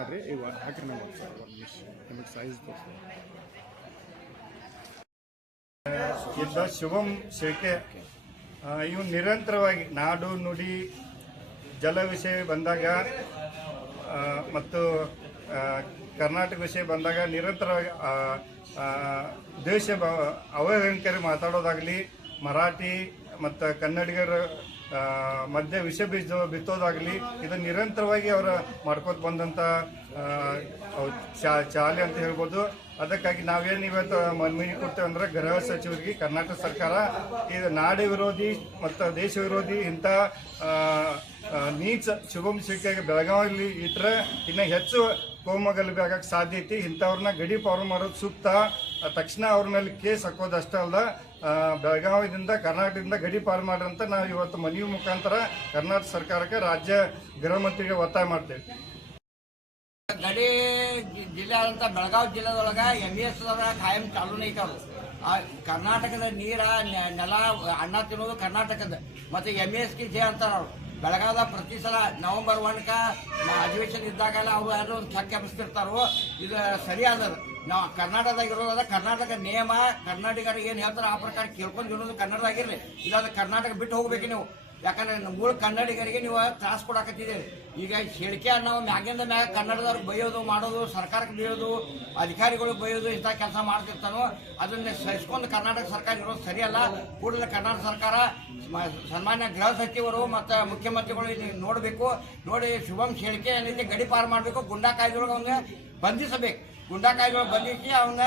ಮಾಡ್ರಿ ಇವ ಹಾಕ್ರಿ ನಮಗೆ ಸರ್ ಒಂದು ನಿಮಿಷ ನಿಮಗೆ ಸೈಜ್ ತೋರಿಸ್ತೀನಿ. ಇದ್ದ ಶುಭಂ ಶೇಖೆ ಇವು ನಿರಂತರವಾಗಿ ನಾಡು ನುಡಿ ಜಲ ವಿಷಯ ಬಂದಾಗ ಮತ್ತು ಕರ್ನಾಟಕ ವಿಷಯ ಬಂದಾಗ ನಿರಂತರವಾಗಿ ದೇಶ ಅವಹೇಳನಕಾರಿ ಮಾತಾಡೋದಾಗಲಿ, ಮರಾಠಿ ಮತ್ತು ಕನ್ನಡಿಗರ ಮಧ್ಯೆ ವಿಷ ಬಿತ್ತೋದಾಗಲಿ ಇದನ್ನು ನಿರಂತರವಾಗಿ ಅವರು ಮಾಡ್ಕೋತ ಬಂದಂಥ ಚಾಲೆ ಅಂತ ಹೇಳ್ಬೋದು. ಅದಕ್ಕಾಗಿ ನಾವೇನು ಇವತ್ತು ಮನವಿ ಕೊಡ್ತೇವೆ ಅಂದರೆ ಗೃಹ ಸಚಿವರಿಗೆ ಕರ್ನಾಟಕ ಸರ್ಕಾರ ಇದು ನಾಡು ವಿರೋಧಿ ಮತ್ತು ದೇಶ ವಿರೋಧಿ ಇಂಥ ನೀಚ ಶುಭಂ ಶೇಖೆಗೆ ಬೆಳಗಾವಿಯಲ್ಲಿ ಇಟ್ಟರೆ ಇನ್ನೂ ಹೆಚ್ಚು ಕೋಮಗಲಭೆ ಆಗಕ್ಕೆ ಸಾಧ್ಯತೆ. ಇಂಥವ್ರನ್ನ ಗಡಿ ಪಾರು ಮಾಡೋದು ಸೂಕ್ತ. ತಕ್ಷಣ ಅವ್ರ ಮೇಲೆ ಕೇಸ್ ಹಾಕೋದು ಅಷ್ಟೇ ಅಲ್ಲ, ಬೆಳಗಾವಿಯಿಂದ ಕರ್ನಾಟಕದಿಂದ ಗಡಿ ಪಾರು ಮಾಡ್ರಂತ ನಾವು ಇವತ್ತು ಮನವಿ ಮುಖಾಂತರ ಕರ್ನಾಟಕ ಸರ್ಕಾರಕ್ಕೆ ರಾಜ್ಯ ಗೃಹ ಮಂತ್ರಿಗೆ ಒತ್ತಾಯ ಮಾಡ್ತೇವೆ. ಗಡಿ ಜಿಲ್ಲೆ ಆದಂಥ ಬೆಳಗಾವಿ ಜಿಲ್ಲೆದೊಳಗೆ MVS ಕಾಯಂ ಚಾಲೂನೇ ಐತವ್ರು. ಕರ್ನಾಟಕದ ನೀರ ನೆಲ ಅನ್ನ ತಿನ್ನೋದು ಕರ್ನಾಟಕದ ಮತ್ತು MVSಗೆ ಜೆ ಅಂತಾರ ಅವ್ರು. ಬೆಳಗಾವಿದ ಪ್ರತಿ ಸಲ ನವೆಂಬರ್ 1ಕ್ಕೆ ಅಧಿವೇಶನ ಇದ್ದಾಗೆಲ್ಲ ಅವರು ಯಾರು ಒಂದು ಚೆಕ್ ಎಬ್ಬಿಸ್ತಿರ್ತಾರೋ. ಇದು ಸರಿಯಾದ ನಾವು ಕರ್ನಾಟಕದಾಗ ಇರೋದಾದ ಕರ್ನಾಟಕ ನಿಯಮ ಕನ್ನಡಿಗರಿಗೆ ಏನು ಹೇಳ್ತಾರೆ ಆ ಪ್ರಕಾರ ಕೇಳ್ಕೊಂಡು ಇರೋದು ಕನ್ನಡದಾಗಿರಲಿ. ಇಲ್ಲಾಂದ್ರೆ ಕರ್ನಾಟಕ ಬಿಟ್ಟು ಹೋಗ್ಬೇಕು ನೀವು. ಯಾಕಂದ್ರೆ ಮೂಲ ಕನ್ನಡಿಗರಿಗೆ ನೀವು ತ್ರಾಸ ಕೊಡಾಕತ್ತಿದ್ದೀರಿ. ಈಗ ಹೇಳಿಕೆ ನಾವು ಮ್ಯಾಗಿಂದ ಮ್ಯಾಗ ಕನ್ನಡದವ್ರಿಗೆ ಬೈಯೋದು ಮಾಡೋದು, ಸರ್ಕಾರಕ್ಕೆ ಬೈಯೋದು, ಅಧಿಕಾರಿಗಳು ಬೈಯೋದು ಇಂಥ ಕೆಲಸ ಮಾಡ್ತಿರ್ತಾನೋ ಅದನ್ನ ಸಹಿಸ್ಕೊಂಡು ಕರ್ನಾಟಕ ಸರ್ಕಾರ ಇರೋದು ಸರಿಯಲ್ಲ. ಕೂಡಲೇ ಕರ್ನಾಟಕ ಸರ್ಕಾರ ಸನ್ಮಾನ್ಯ ಗೃಹ ಸಚಿವರು ಮತ್ತು ಮುಖ್ಯಮಂತ್ರಿಗಳು ನೋಡಬೇಕು. ನೋಡಿ ಶುಭಂ ಹೇಳಿಕೆ ಏನೈತಿ ಗಡಿ ಪಾರು ಮಾಡಬೇಕು, ಗುಂಡಾ ಕಾಯ್ದೆಯೊಳಗೆ ಅವನ್ನ ಬಂಧಿಸಬೇಕು. ಗುಂಡಾ ಕಾಯ್ದೆಯೊಳಗೆ ಬಂಧಿಸಿ ಅವನ್ನ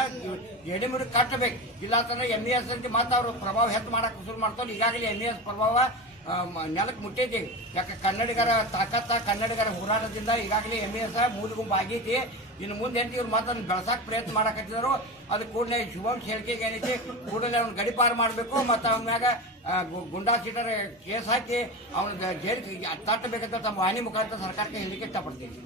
ಎಡೆಮಿಡಿ ಕಟ್ಟಬೇಕು. ಇಲ್ಲ ಅಂತಂದ್ರೆ MVS ಅಂತ ಮತ್ತೆ ಅವರು ಪ್ರಭಾವ ಹೆಚ್ಚು ಮಾಡಕ್ಕೆ ಶುರು ಮಾಡ್ತಾರೆ. ಈಗಾಗಲೇ MVS ಪ್ರಭಾವ ನೆಲಕ್ಕೆ ಮುಟ್ಟೈತಿ. ಯಾಕೆ ಕನ್ನಡಿಗರ ತಾಕತ್ತ ಕನ್ನಡಿಗರ ಹೋರಾಟದಿಂದ ಈಗಾಗಲೇ MVS ಮೂಲ ಗುಂಪು ಆಗೈತಿ. ಇನ್ನು ಮುಂದೆ ಏನು ಇವ್ರು ಮಾತನ್ನು ಬೆಳೆಸಕ್ಕೆ ಪ್ರಯತ್ನ ಮಾಡಕತ್ತಿದ್ರು. ಅದು ಕೂಡಲೇ ಶುಭಂ ಹೇಳಿಕೆಗೆ ಏನೈತಿ ಕೂಡಲೇ ಅವ್ನು ಗಡಿಪಾರು ಮಾಡಬೇಕು ಮತ್ತು ಅವನ ಮ್ಯಾಗ ಗುಂಡಾ ಸೀಟರ್ ಕೇಸ್ ಹಾಕಿ ಅವನ ಜೈಲಿಗೆ ತಟ್ಟಬೇಕಂತ ತಮ್ಮ ವಾಹಿನಿ ಮುಖಾಂತರ ಸರ್ಕಾರಕ್ಕೆ ಹೇಳಲಿಕ್ಕೆ ಇಷ್ಟಪಡ್ತೀನಿ.